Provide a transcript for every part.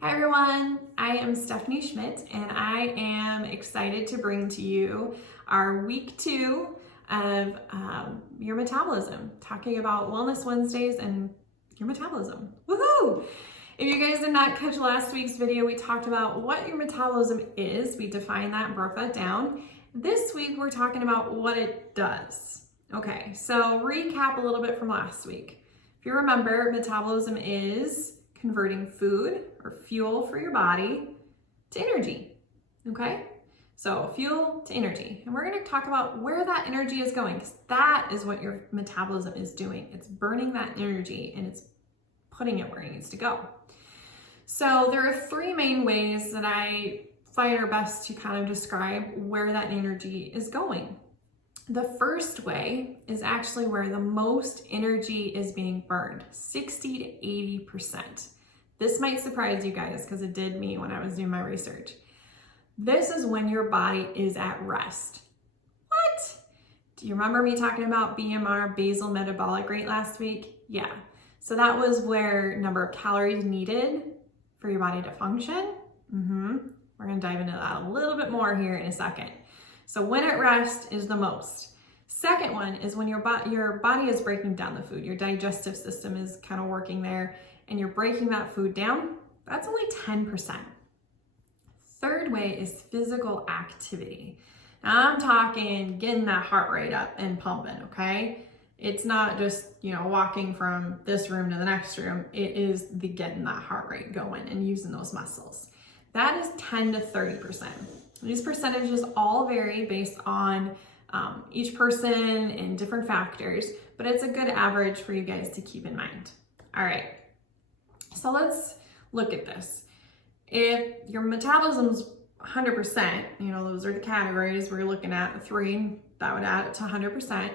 Hi everyone, I am Stephanie Schmidt and I am excited to bring to you our week 2 of your metabolism, talking about Wellness Wednesdays and your metabolism. Woohoo! If you guys did not catch last week's video, we talked about what your metabolism is. We defined that and broke that down. This week we're talking about what it does. Okay, so recap a little bit from last week. If you remember, metabolism is converting food or fuel for your body to energy, okay? So fuel to energy. And we're gonna talk about where that energy is going, because that is what your metabolism is doing. It's burning that energy and it's putting it where it needs to go. So there are 3 main ways that I find are best to kind of describe where that energy is going. The first way is actually where the most energy is being burned, 60 to 80%. This might surprise you guys because it did me when I was doing my research. This is when your body is at rest. What? Do you remember me talking about BMR, basal metabolic rate, last week? Yeah. So that was where number of calories needed for your body to function. We're gonna dive into that a little bit more here in a second. So when at rest is the most. Second one is when your body is breaking down the food. Your digestive system is kind of working there and you're breaking that food down. That's only 10%. Third way is physical activity. Now I'm talking getting that heart rate up and pumping, okay? It's not just, walking from this room to the next room. It is the getting that heart rate going and using those muscles. That is 10 to 30%. These percentages all vary based on each person and different factors, but it's a good average for you guys to keep in mind. All right, so let's look at this. If your metabolism's 100%, those are the categories we're looking at, the 3, that would add it to 100%.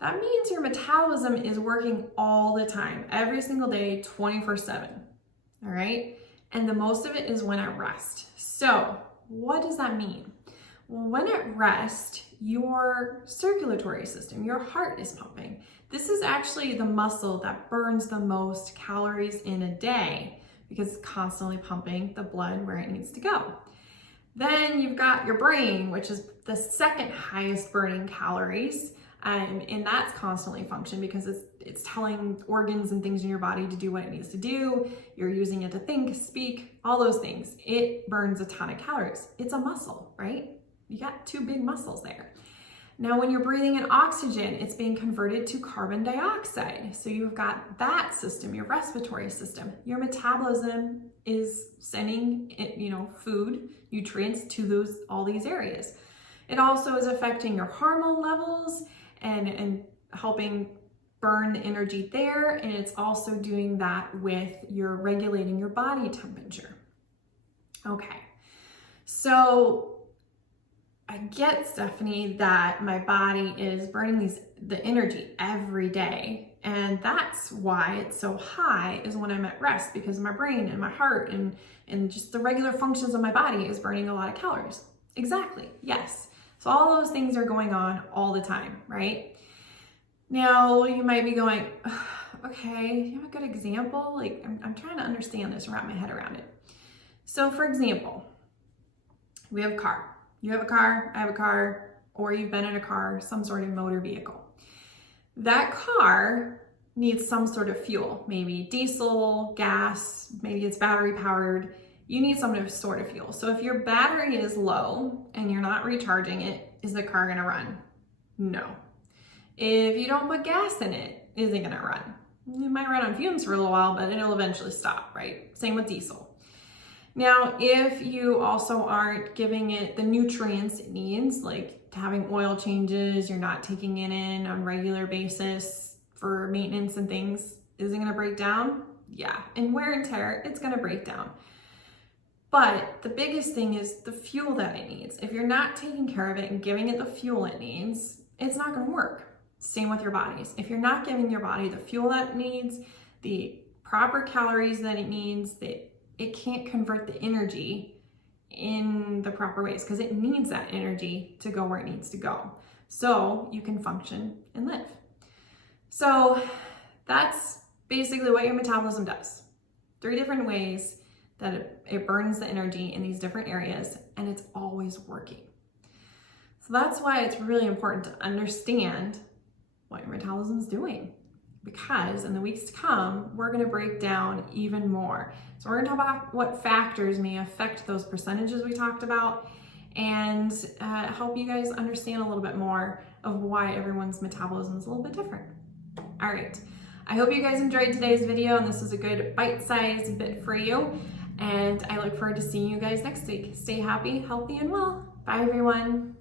That means your metabolism is working all the time, every single day, 24/7, all right? And the most of it is when at rest. So what does that mean? Well, when at rest, your circulatory system, your heart is pumping. This is actually the muscle that burns the most calories in a day because it's constantly pumping the blood where it needs to go. Then you've got your brain, which is the second highest burning calories. And that's constantly function because it's telling organs and things in your body to do what it needs to do. You're using it to think, speak, all those things. It burns a ton of calories. It's a muscle, right? You got 2 big muscles there. Now, when you're breathing in oxygen, it's being converted to carbon dioxide. So you've got that system, your respiratory system. Your metabolism is sending, food, nutrients to all these areas. It also is affecting your hormone levels and helping burn the energy there. And it's also doing that with your regulating your body temperature. Okay, so I get, Stephanie, that my body is burning the energy every day. And that's why it's so high is when I'm at rest, because my brain and my heart and just the regular functions of my body is burning a lot of calories. Exactly, yes. So all those things are going on all the time, right? Now you might be going, okay, you have a good example? Like I'm trying to understand this and wrap my head around it. So for example, we have a car. You have a car, I have a car, or you've been in a car, some sort of motor vehicle. That car needs some sort of fuel, maybe diesel, gas, maybe it's battery powered. You need some sort of fuel. So if your battery is low and you're not recharging it, is the car gonna run? No. If you don't put gas in it, is it gonna run? It might run on fumes for a little while, but it'll eventually stop, right? Same with diesel. Now, if you also aren't giving it the nutrients it needs, like having oil changes, you're not taking it in on a regular basis for maintenance and things, is it gonna break down? Yeah, and wear and tear, it's gonna break down. But the biggest thing is the fuel that it needs. If you're not taking care of it and giving it the fuel it needs, it's not gonna work. Same with your bodies. If you're not giving your body the fuel that it needs, the proper calories that it needs, it can't convert the energy in the proper ways because it needs that energy to go where it needs to go so you can function and live. So that's basically what your metabolism does. 3 different ways that it burns the energy in these different areas, and it's always working. So that's why it's really important to understand what your metabolism is doing, because in the weeks to come, we're going to break down even more. So we're going to talk about what factors may affect those percentages we talked about, and help you guys understand a little bit more of why everyone's metabolism is a little bit different. All right. I hope you guys enjoyed today's video, and this was a good bite-sized bit for you. And I look forward to seeing you guys next week. Stay happy, healthy, and well. Bye, everyone.